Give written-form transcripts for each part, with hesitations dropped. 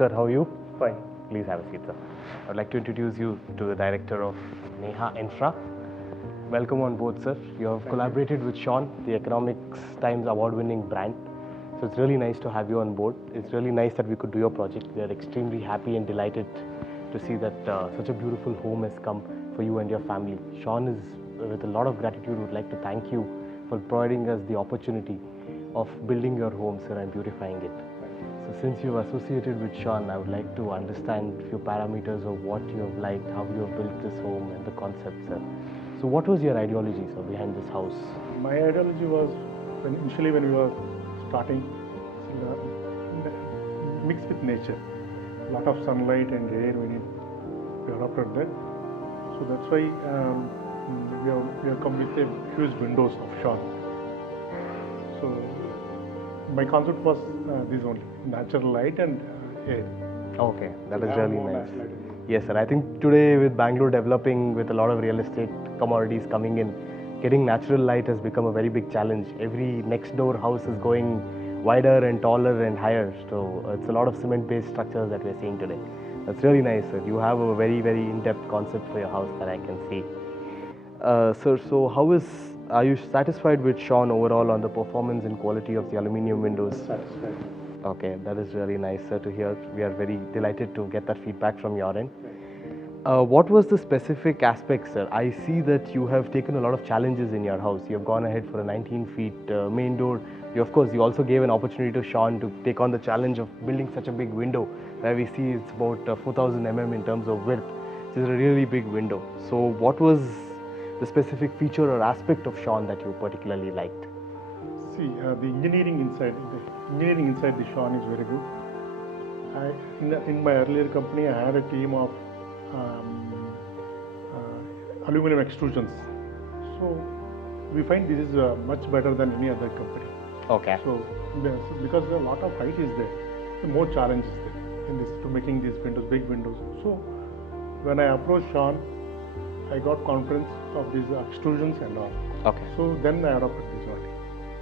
sir. How are you? Fine. Please have a seat, sir. I would like to introduce you to the director of Neha Infra. Welcome on board, sir. You have collaborated with Sean, the Economics Times award-winning brand. So it's really nice to have you on board. It's really nice that we could do your project. We are extremely happy and delighted to see that such a beautiful home has come for you and your family. Sean is, with a lot of gratitude, would like to thank you for providing us the opportunity of building your home, sir, and beautifying it. So since you've associated with Sean, I would like to understand a few parameters of what you have liked, how you have built this home and the concept, sir. So what was your ideology, sir, behind this house? My ideology was initially when we were starting, mixed with nature. A lot of sunlight and air we adopted that. So that's why we have come with a huge windows of Sean. So my concept was this only, natural light and air. Okay, that is really nice. Yes, sir. I think today with Bangalore developing with a lot of real estate commodities coming in, getting natural light has become a very big challenge. Every next door house is going wider and taller and higher. So it's a lot of cement-based structures that we're seeing today. That's really nice, sir. You have a very, very in-depth concept for your house that I can see. Sir, so are you satisfied with Sean overall on the performance and quality of the aluminium windows? Satisfied. Okay, that is really nice, sir, to hear. We are very delighted to get that feedback from your end. What was the specific aspect, sir? I see that you have taken a lot of challenges in your house. You have gone ahead for a 19 feet main door. Of course, you also gave an opportunity to Sean to take on the challenge of building such a big window, where we see it's about 4,000 mm in terms of width, which is a really big window. So what was the specific feature or aspect of Sean that you particularly liked? See, the engineering inside the Sean is very good. In my earlier company, I had a team of aluminum extrusions. So we find this is much better than any other company. Okay. So because a lot of height is there, the more challenge is there in this to making these windows, big windows. So when I approached Sean, I got confidence of these extrusions and all. Okay. So then I adopted this one.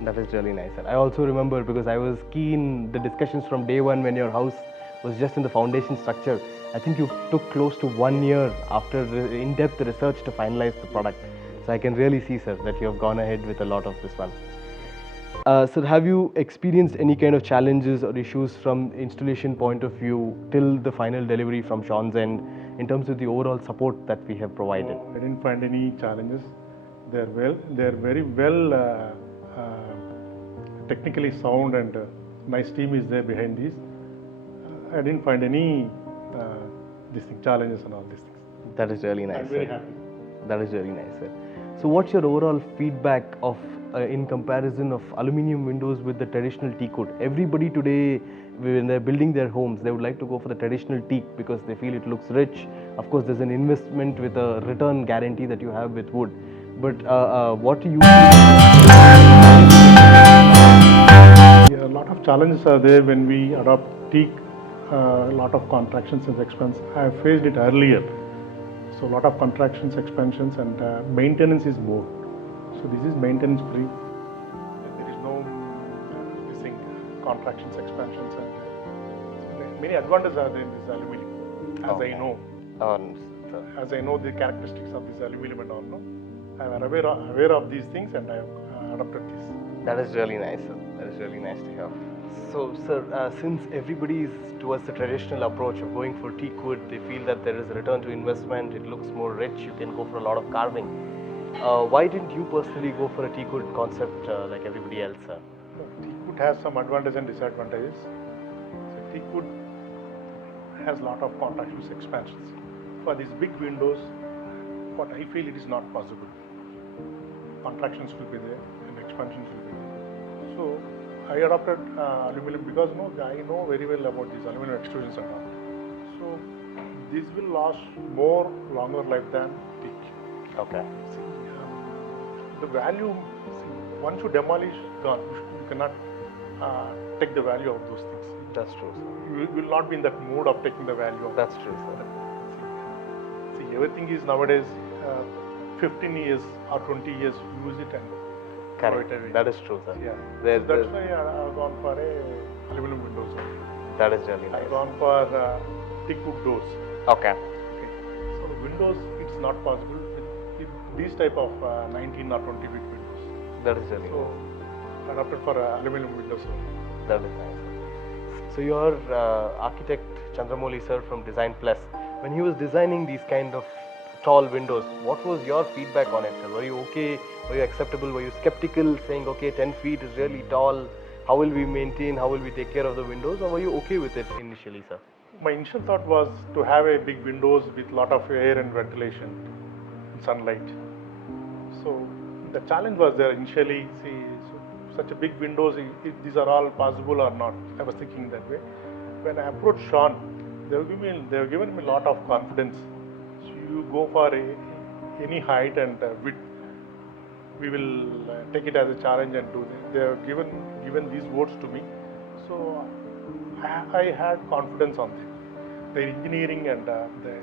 That is really nice, sir. I also remember because I was keen the discussions from day one when your house was just in the foundation structure. I think you took close to 1 year after in-depth research to finalize the product. So I can really see, sir, that you have gone ahead with a lot of this one. Sir, have you experienced any kind of challenges or issues from installation point of view till the final delivery from Sean's end in terms of the overall support that we have provided? I didn't find any challenges. They're very well technically sound and nice team is there behind these. I didn't find any challenges and all these things. That is really nice. I'm very sir. happy. That is really nice, sir. So what's your overall feedback of in comparison of aluminium windows with the traditional teak wood? Everybody today, when they're building their homes, they would like to go for the traditional teak because they feel it looks rich. Of course, there's an investment with a return guarantee that you have with wood. But what do you Yeah, a lot of challenges are there when we adopt teak. A lot of contractions and expansions. I have faced it earlier. So a lot of contractions, expansions, and maintenance is more. So this is maintenance free. There is no contractions, expansions, and many advantages are there in this aluminum. As I know, as I know the characteristics of this aluminum and all, no, I am aware of these things, and I have adopted this. That is really nice, sir. That is really nice to hear. So, sir, since everybody is towards the traditional approach of going for teak wood, they feel that there is a return to investment, it looks more rich, you can go for a lot of carving. Why didn't you personally go for a teak wood concept like everybody else, sir? No, teak wood has some advantages and disadvantages. So teak wood has a lot of contractions, expansions. For these big windows, what I feel it is not possible. Contractions will be there and expansions will be there. So I adopted aluminum because I know very well about these aluminum extrusions and all. So this will last longer life than teak. Okay. See, the value, once you demolish, gone. You cannot take the value of those things. That's true, sir. You will not be in that mood of taking the value of. That's true, sir. See, everything is nowadays 15 years or 20 years, use it and Correct. throw it away. That is true, sir. Yeah. There, So that's why I have gone for a aluminum windows. That is really I've nice. gone for thick wood doors. Okay. Okay. So windows, it's not possible with these type of 19 or 20 feet windows. That is really So nice. adapted for aluminum windows. That is nice. So your architect Chandramouli sir from Design Plus, when he was designing these kind of tall windows, what was your feedback on it, sir? Were you okay? Were you acceptable? Were you skeptical, saying okay, 10 feet is really tall? How will we maintain? How will we take care of the windows? Or were you okay with it initially, sir? My initial thought was to have a big windows with lot of air and ventilation, sunlight. So the challenge was there initially. See, such a big windows, if these are all possible or not. I was thinking that way. When I approached Sean, they have given me a lot of confidence. So you go for any height and width. We will take it as a challenge and do this. They have given these words to me. So I had confidence on them. Their engineering and their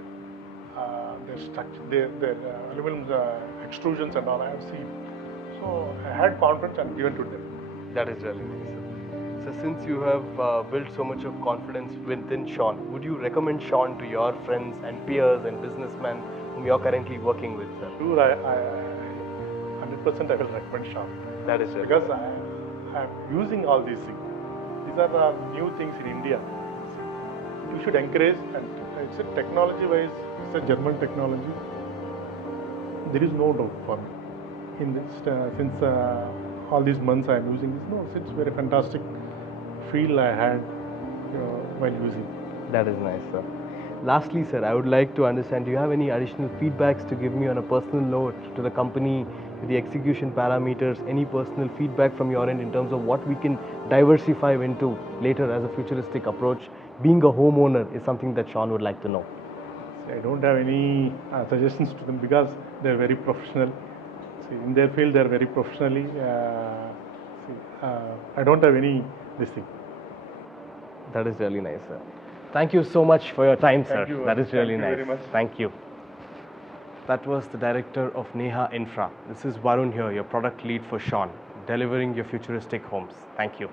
structure, their aluminum extrusions and all I have seen. So I had confidence and given to them. That is really nice, sir. So since you have built so much of confidence within Sean, would you recommend Sean to your friends and peers and businessmen whom you're currently working with, sir? Sure, I 100% I will recommend Sean. That is really Because I am using all these things. These are the new things in India. You should encourage, and it's a technology-wise, it's a German technology. There is no doubt for me. In this, since all these months I am using this, no, it's very fantastic feel I had while using. That is nice, sir. Lastly, sir, I would like to understand, do you have any additional feedbacks to give me on a personal note to the company, the execution parameters, any personal feedback from your end in terms of what we can diversify into later as a futuristic approach? Being a homeowner is something that Sean would like to know. I don't have any suggestions to them because they're very professional. See, in their field, they're very professionally. I don't have any this thing. That is really nice, sir. Thank you so much for your time, sir. Thank you. That is really Thank you nice. very much. Thank you. That was the director of Neha Infra. This is Varun here, your product lead for Sean, delivering your futuristic homes. Thank you.